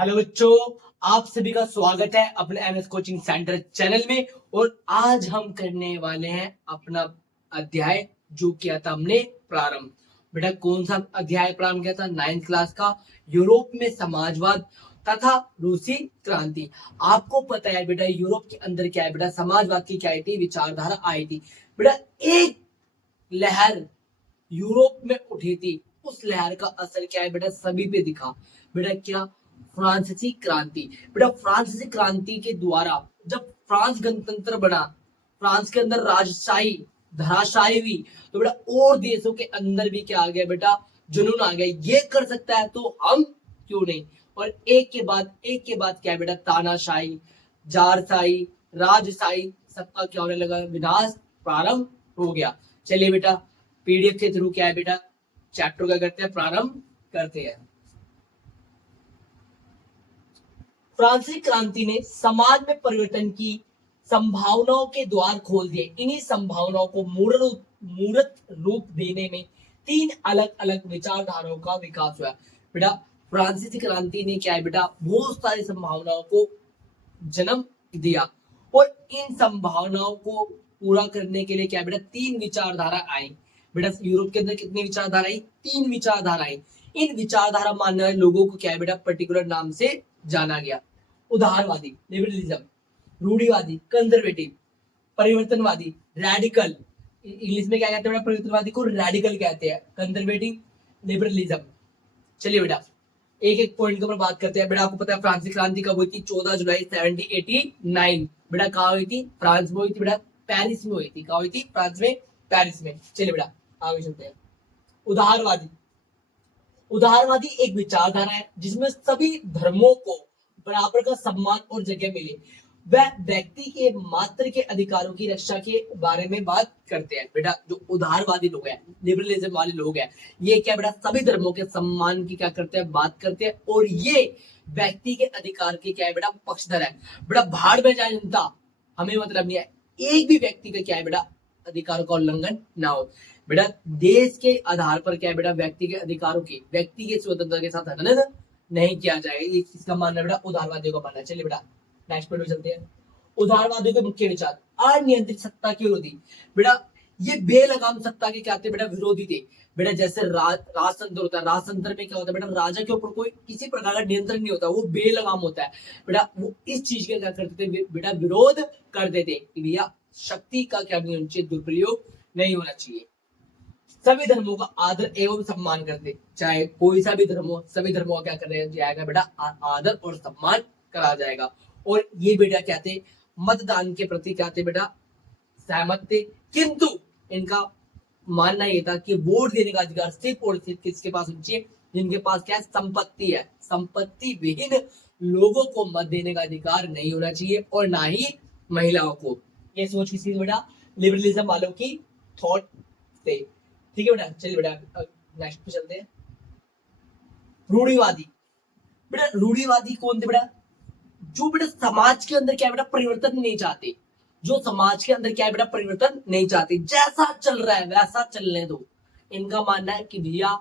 Hello बच्चों, आप सभी का स्वागत है अपने एमएस कोचिंग सेंटर चैनल में। और आज हम करने वाले हैं अपना अध्याय जो किया था हमने प्रारंभ। बेटा कौन सा अध्याय प्रारंभ किया था? 9th क्लास का, यूरोप में समाजवाद तथा रूसी क्रांति। आपको पता है बेटा यूरोप के अंदर क्या है बेटा, समाजवाद की क्या आई थी, विचारधारा आई थी। बेटा एक लहर यूरोप में उठी थी, उस लहर का असर क्या है बेटा, सभी पे दिखा। बेटा क्या? फ्रांसीसी क्रांति। बेटा फ्रांसीसी क्रांति के द्वारा जब फ्रांस गणतंत्र बना, फ्रांस के अंदर राजशाही धराशायी हुई, तो बेटा और देशों के अंदर भी क्या आ गया बेटा, जुनून आ गया, ये कर सकता है तो हम क्यों नहीं। और एक के बाद क्या है बेटा, तानाशाही, जारशाही, राजशाही, सबका क्या होने लगा, विनाश प्रारंभ हो गया। चलिए बेटा पीडीएफ के थ्रू क्या है बेटा, चैप्टर का करते हैं, प्रारंभ करते हैं। फ्रांसीसी क्रांति ने समाज में परिवर्तन की संभावनाओं के द्वार खोल दिए। इन्हीं संभावनाओं को मूर्त रूप देने में तीन अलग अलग विचारधाराओं का विकास हुआ। बेटा फ्रांसीसी क्रांति ने क्या है बेटा, बहुत सारी संभावनाओं को जन्म दिया। और इन संभावनाओं को पूरा करने के लिए क्या बेटा, तीन विचारधारा आई। बेटा यूरोप के अंदर कितनी विचारधारा आई? तीन विचारधारा आई। इन विचारधारा मानने वाले लोगों को क्या है बेटा, पर्टिकुलर नाम से जाना गया। उदारवादी लिबरलिज्म, रूढ़िवादी कंजर्वेटिव, परिवर्तनवादी रैडिकल। इंग्लिश में क्या कहते हैं बेटा, परिवर्तनवादी को रैडिकल कहते हैं, कंजर्वेटिव लिबरलिज्म। चलिए बेटा एक एक पॉइंट के ऊपर बात करते हैं। बेटा आपको पता है फ्रांसीसी क्रांति कब हुई थी? 14 जुलाई 1789। बेटा कहाँ हुई थी? फ्रांस में हुई थी बेटा, पेरिस में हुई थी। कहाँ हुई थी? फ्रांस में, पेरिस में। चलिए बेटा आगे चलते हैं। उदारवादी, उदारवादी एक विचारधारा है जिसमें सभी धर्मों को बराबर का सम्मान और जगह मिले। वह व्यक्ति के मात्र के अधिकारों की रक्षा के बारे में बात करते हैं। बेटा जो उदारवादी लोग हैं, लिबरलिज्म वाले लोग हैं, ये क्या बेटा, सभी धर्मों के सम्मान की क्या करते हैं, बात करते हैं। और ये व्यक्ति के अधिकार के क्या है बेटा, पक्षधर है। बेटा भाड़ में जाए जनता, हमें मतलब नहीं है एक भी व्यक्ति का क्या है बेटा, अधिकारों का उल्लंघन ना हो। बेटा देश के आधार पर क्या है बेटा, व्यक्ति के अधिकारों की, व्यक्ति की स्वतंत्रता के साथ हनन नहीं किया जाएगा। ये किसका मानना है बेटा? उदारवादियों का मानना है। चलिए बेटा नेक्स्ट पॉइंट पे चलते हैं। उदारवादियों के मुख्य विचार, अनियंत्रित सत्ता के विरोधी। बेटा ये बेलगाम सत्ता के क्या थे बेटा, विरोधी थे। बेटा जैसे राजतंत्र होता है, राजतंत्र में क्या होता है बेटा, राजा के ऊपर कोई किसी प्रकार का नियंत्रण नहीं होता, वो बेलगाम होता है। बेटा वो इस चीज का क्या करते थे बेटा, विरोध करते थे कि भैया शक्ति का क्या नहीं होना चाहिए, दुरुपयोग नहीं होना चाहिए। सभी धर्मों का आदर एवं सम्मान करते, चाहे कोई सा भी धर्म हो, सभी धर्मों का क्या कर जाएगा बेटा, आदर और सम्मान करा जाएगा। और ये बेटा क्या थे, मतदान के प्रति क्या थे बेटा, सहमत थे। किंतु इनका मानना ये था कि वोट देने का अधिकार सिर्फ और सिर्फ किसके पास होना चाहिए, जिनके पास क्या है, संपत्ति है। संपत्ति विहीन लोगों को मत देने का अधिकार नहीं होना चाहिए, और ना ही महिलाओं को। ये सोच किसी बेटा, लिबरलिज्म वालों की थॉट थे। ठीक है बेटा, चलिए बेटा नेक्स्ट पे चलते हैं। रूढ़िवादी। बेटा रूढ़िवादी कौन थे बेटा? जो बेटा समाज के अंदर क्या है बेटा, परिवर्तन नहीं चाहते। जो समाज के अंदर क्या है बेटा, परिवर्तन नहीं चाहते, जैसा चल रहा है वैसा चलने दो। इनका मानना है कि भैया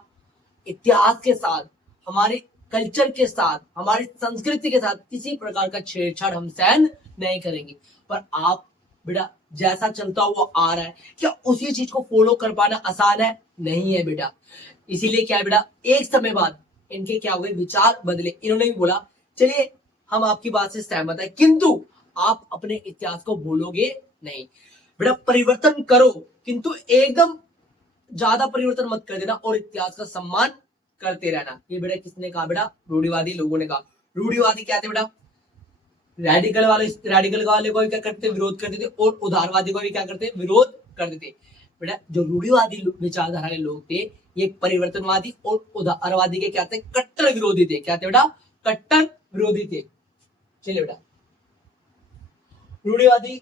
इतिहास के साथ, हमारे कल्चर के साथ, हमारी संस्कृति के साथ किसी प्रकार का छेड़छाड़ हम सहन नहीं करेंगे। पर आप बेटा जैसा चलता हुआ आ रहा है, क्या उसी चीज को फॉलो कर पाना आसान है? नहीं है बेटा। इसीलिए क्या है बेटा, एक समय बाद इनके क्या हुए, विचार बदले। इन्होंने भी बोला चलिए हम आपकी बात से सहमत है, किंतु आप अपने इतिहास को भूलोगे नहीं। बेटा परिवर्तन करो, किंतु एकदम ज्यादा परिवर्तन मत कर देना, और इतिहास का सम्मान करते रहना। ये बेटा किसने कहा बेटा? रूढ़िवादी लोगों ने कहा। रूढ़िवादी क्या थे बेटा? रैडिकल वाले को भी क्या करते, विरोध करते थे, और उदारवादी को भी क्या करते, विरोध करते थे। बेटा जो रूढ़िवादी विचारधारा के लोग थे, ये परिवर्तनवादी और उदारवादी के क्या थे, कट्टर विरोधी थे। क्या थे बेटा? कट्टर विरोधी थे। चलिए बेटा रूढ़िवादी,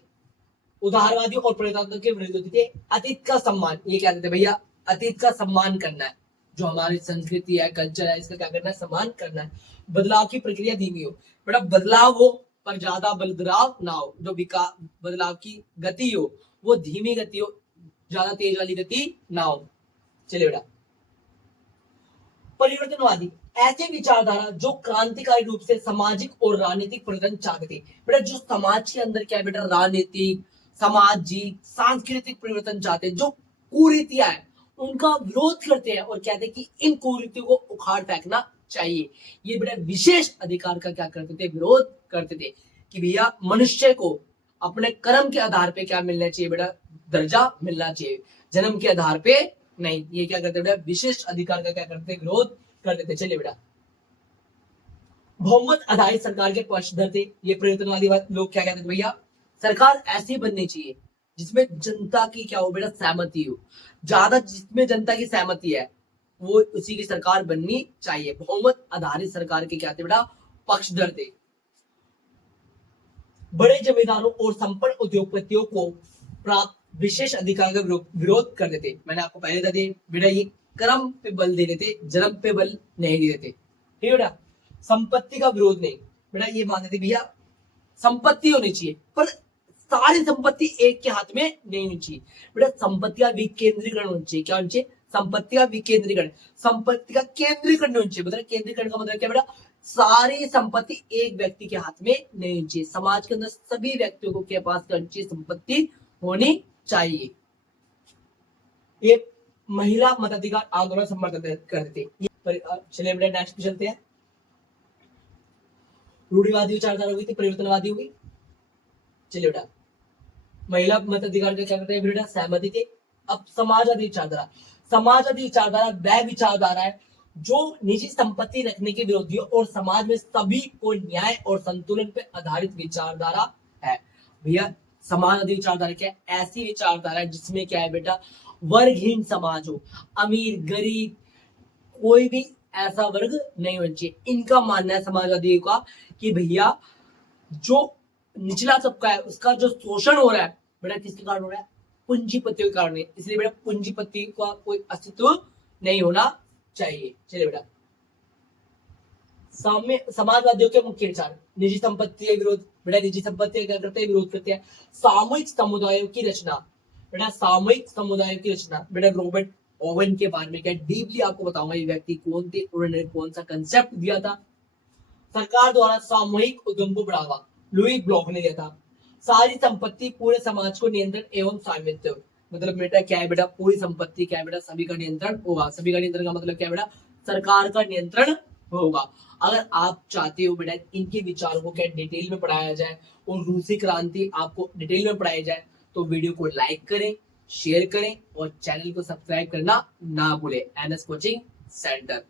उदारवादी और परिवर्तन के विरोधी थे। अतीत का सम्मान, ये क्या कहते भैया, अतीत का सम्मान करना है, जो हमारी संस्कृति है, कल्चर है, इसका क्या करना है, सम्मान करना है। बदलाव की प्रक्रिया धीमी हो। बेटा बदलाव हो पर ज्यादा बदलाव ना हो। जो विकास, बदलाव की गति हो वो धीमी गति हो, ज्यादा तेज वाली गति ना हो। चलिए बेटा परिवर्तनवादी ऐसे विचारधारा जो क्रांतिकारी रूप से सामाजिक और राजनीतिक परिवर्तन चाहते थे। बेटा जो समाज के अंदर क्या है बेटा, राजनीतिक, सामाजिक, सांस्कृतिक परिवर्तन चाहते हैं, जो कुरीतियां है उनका विरोध करते हैं और कहते हैं कि इन कुरीतियों को उखाड़ फेंकना चाहिए। ये बेटा विशेष अधिकार का क्या करते थे, विरोध करते थे कि भैया मनुष्य को अपने कर्म के आधार पे क्या मिलना चाहिए बेटा, दर्जा मिलना चाहिए, जन्म के आधार पे नहीं। ये क्या करते बेटा, विशेष अधिकार का क्या करते, विरोध कर देते। चलिए बेटा, बहुमत आधारित सरकार के पक्षधर थे ये परिवर्तनवादी लोग। क्या कहते थे भैया, सरकार ऐसी बननी चाहिए जिसमें जनता की क्या हो बेटा, सहमति हो। ज्यादा जिसमें जनता की सहमति है वो उसी की सरकार बननी चाहिए। बहुमत आधारित सरकार के क्या थे बेटा, पक्षधर थे। बड़े जमींदारों और संपन्न उद्योगपतियों को प्राप्त विशेष अधिकार का विरोध करते थे। मैंने आपको पहले बता दिया बेटा, ये कर्म पे बल दे देते, जन्म पे बल नहीं दे देते। ठीक है बेटा, संपत्ति का विरोध नहीं। बेटा ये मानते थे भैया संपत्ति होनी चाहिए पर सारी संपत्ति एक के हाथ में नहीं होनी चाहिए। बेटा संपत्ति का विकेंद्रीकरण होना चाहिए। क्या होना चाहिए, संपत्ति का विकेंद्रीकरण। संपत्ति का केंद्रीकरण होना चाहिए। मतलब केंद्रीकरण का मतलब क्या बेटा, सारी संपत्ति एक व्यक्ति के हाथ में नहीं होनी चाहिए। समाज के अंदर सभी व्यक्तियों के पास क्या होनी चाहिए, संपत्ति होनी चाहिए। ये महिला मताधिकार आंदोलन समर्थन करते थे। चलिए बेटा नेक्स्ट पे चलते हैं। रूढ़िवादी विचारधारा होगी थी, परिवर्तनवादी होगी। चलिए बेटा, महिला मताधिकार का क्या करते हैं बेटा, सहमति थे। अब समाजवादी विचारधारा। समाजवादी विचारधारा वह विचारधारा है जो निजी संपत्ति रखने के विरोधी और समाज में सभी को न्याय और संतुलन पर आधारित विचारधारा है। भैया समाजवादी विचारधारा क्या है, ऐसी विचारधारा है जिसमें क्या है बेटा, वर्गहीन समाज हो, अमीर गरीब कोई भी ऐसा वर्ग नहीं होना चाहिए। इनका मानना है समाजवादियों का कि भैया जो निचला तबका है उसका जो शोषण हो रहा है बेटा, किसके कारण हो रहा है, पूंजीपतियों के कारण। इसलिए बेटा पूंजीपति का कोई अस्तित्व नहीं होना चाहिए। चलिए बेटा, समाजवादियों के मुख्य विचार, निजी संपत्ति के विरोध। बेटा निजी संपत्ति क्या करते हैं, विरोध करते हैं। सामूहिक समुदायों की रचना। बेटा सामूहिक समुदायों की रचना। बेटा रॉबर्ट ओवन के बारे में क्या डीपली आपको बताऊंगा, ये व्यक्ति कौन थे, उन्होंने कौन सा कंसेप्ट दिया था। सरकार द्वारा सामूहिक उद्यम को बढ़ावा, लुई ब्लॉक ने दिया था। सारी संपत्ति पूरे समाज को नियंत्रण एवं स्वामित्व। मतलब बेटा क्या है बेटा, पूरी संपत्ति क्या है बेटा, सभी का नियंत्रण होगा। सभी का नियंत्रण का मतलब क्या है बेटा, सरकार का नियंत्रण होगा। अगर आप चाहते हो बेटा इनके विचारों को क्या डिटेल में पढ़ाया जाए और रूसी क्रांति आपको डिटेल में पढ़ाई जाए तो वीडियो को लाइक करें, शेयर करें और चैनल को सब्सक्राइब करना ना भूलें। NS coaching centre.